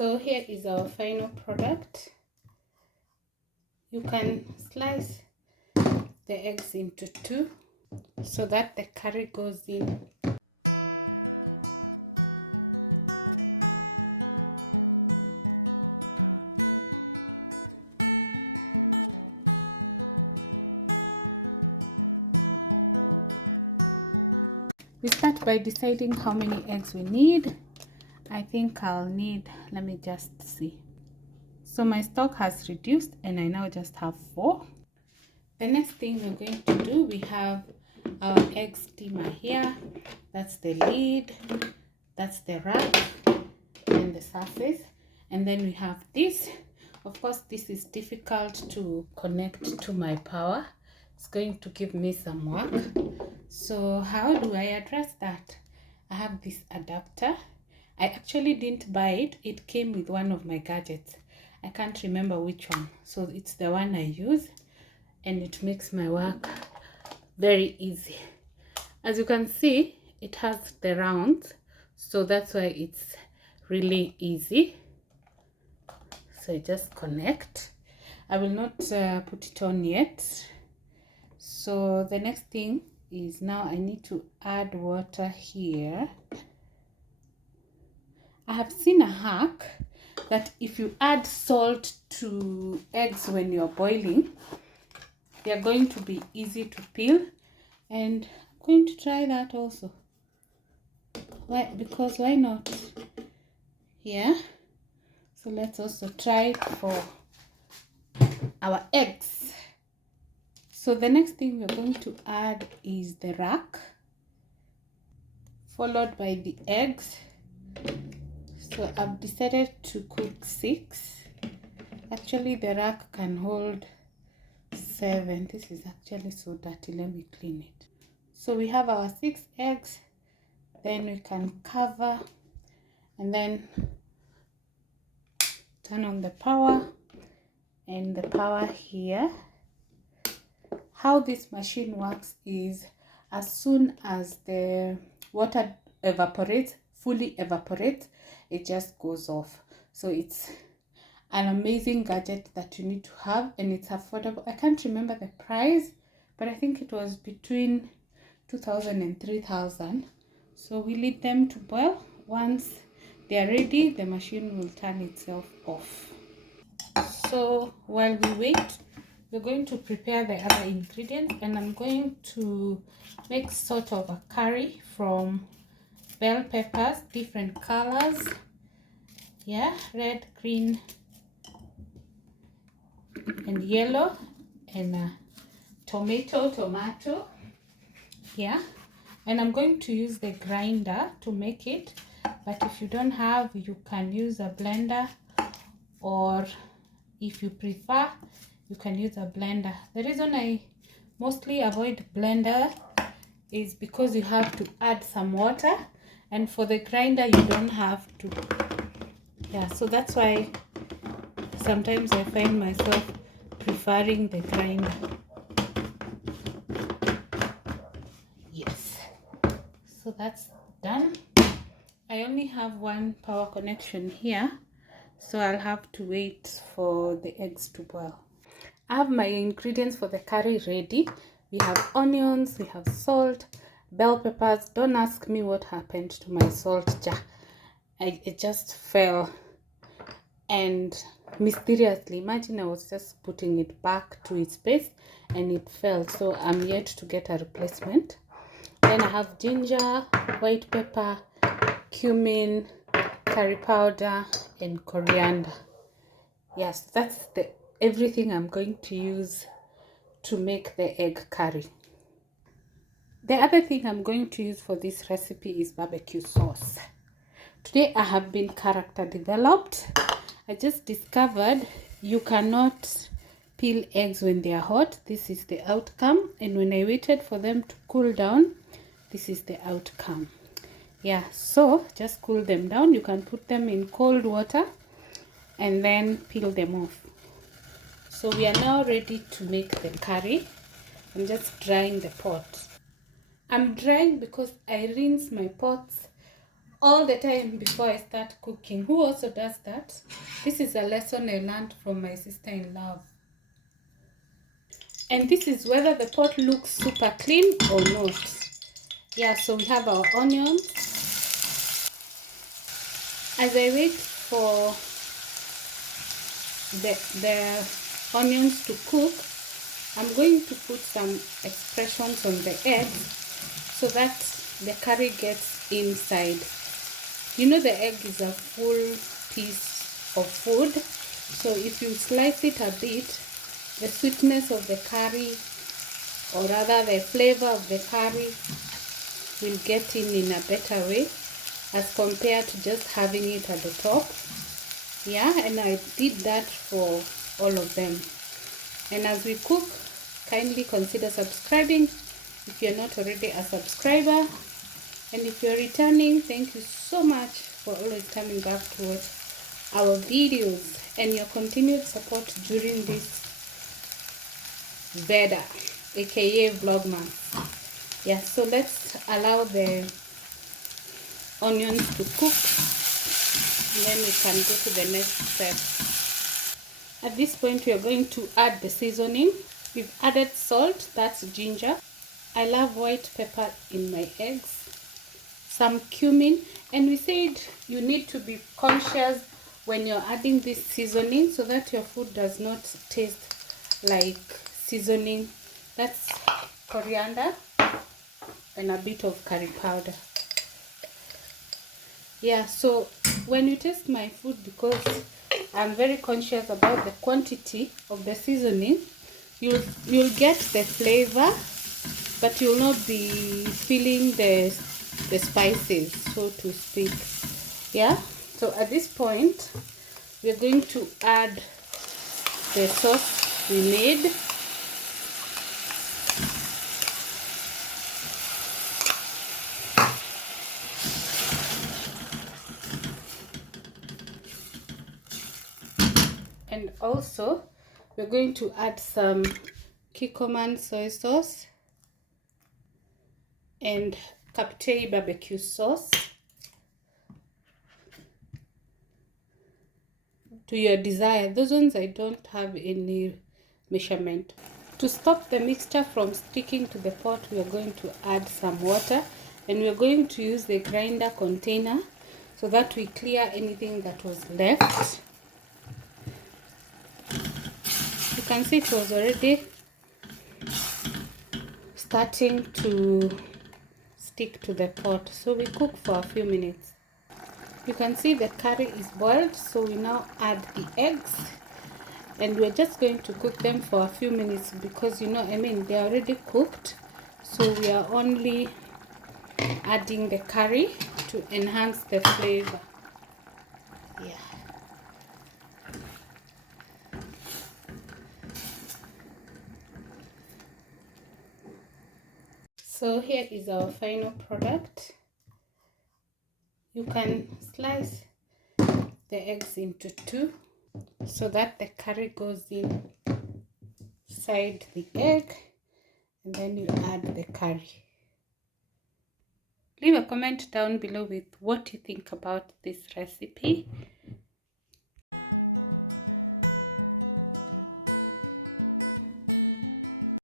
So here is our final product. You can slice the eggs into two so that the curry goes in. We start by deciding how many eggs we need. I think I'll need, let me just see. So my stock has reduced and I now just have 4. The next thing we're going to do, we have our egg steamer here. That's the lid, that's the rack and the surface. And then we have this. Of course, this is difficult to connect to my power. It's going to give me some work. So how do I address that? I have this adapter. I actually didn't buy it. It came with one of my gadgets. I can't remember which one. So it's the one I use and it makes my work very easy. As you can see, it has the rounds. So that's why it's really easy. So I just connect. I will not put it on yet. So the next thing is now I need to add water here. I have seen a hack that if you add salt to eggs when you're boiling, they're going to be easy to peel, and I'm going to try that also. Why? Because why not? Yeah. So let's also try it for our eggs. So the next thing we're going to add is the rack, followed by the eggs. So I've decided to cook 6. Actually, the rack can hold 7. This is actually so dirty. Let me clean it. So we have our 6 eggs. Then we can cover and then turn on the power and the power here. How this machine works is as soon as the water evaporates, fully evaporates, it just goes off. So it's an amazing gadget that you need to have, and it's affordable. I can't remember the price, but I think it was between 2,000 and 3,000. So we leave them to boil. Once they are ready, the machine will turn itself off. So while we wait, we're going to prepare the other ingredients, and I'm going to make sort of a curry from bell peppers, different colors. Yeah, red, green, and yellow, and tomato. Yeah, and I'm going to use the grinder to make it, but if you don't have, you can use a blender, or if you prefer, you can use a blender. The reason I mostly avoid blender is because you have to add some water, and for the grinder you don't have to. Yeah, so that's why sometimes I find myself preferring the grinder. Yes, so that's done. I only have one power connection here, so I'll have to wait for the eggs to boil. I have my ingredients for the curry ready. We have onions, we have salt, bell peppers. Don't ask me what happened to my salt jar. It just fell, and mysteriously, imagine I was just putting it back to its place and it fell. So I'm yet to get a replacement. Then I have ginger, white pepper, cumin, curry powder, and coriander. Yes, that's everything I'm going to use to make the egg curry. The other thing I'm going to use for this recipe is barbecue sauce. Today I have been character developed. I just discovered you cannot peel eggs when they are hot. This is the outcome, and when I waited for them to cool down, this is the outcome. Yeah, so just cool them down. You can put them in cold water and then peel them off. So we are now ready to make the curry. I'm just drying the pot. I'm drying because I rinse my pots all the time before I start cooking. Who also does that? This is a lesson I learned from my sister-in-law. And this is whether the pot looks super clean or not. Yeah, so we have our onions. As I wait for the onions to cook, I'm going to put some expressions on the eggs so that the curry gets inside. You know, the egg is a full piece of food, so if you slice it a bit, the sweetness of the curry, or rather the flavor of the curry, will get in a better way as compared to just having it at the top. Yeah, and I did that for all of them. And as we cook, kindly consider subscribing if you're not already a subscriber. And if you're returning, thank you so much for always coming back to watch our videos and your continued support during this Veda, aka Vlogmas. Yeah, so let's allow the onions to cook, and then we can go to the next step. At this point, we are going to add the seasoning. We've added salt, that's ginger. I love white pepper in my eggs, some cumin, and we said you need to be conscious when you're adding this seasoning so that your food does not taste like seasoning. That's coriander and a bit of curry powder. Yeah, so when you taste my food, because I'm very conscious about the quantity of the seasoning, you'll get the flavor, but you'll not be feeling the spices, so to speak. Yeah, so at this point we're going to add the sauce we made. And also we're going to add some Kikkoman soy sauce and Captei barbecue sauce to your desire. Those ones I don't have any measurement. To stop the mixture from sticking to the pot, we are going to add some water, and we are going to use the grinder container so that we clear anything that was left. You can see it was already starting to stick to the pot, so we cook for a few minutes. You can see the curry is boiled, so we now add the eggs, and we're just going to cook them for a few minutes because, you know, I mean, they're already cooked, so we are only adding the curry to enhance the flavor. Yeah. So here is our final product. You can slice the eggs into two so that the curry goes inside the egg, and then you add the curry. Leave a comment down below with what you think about this recipe.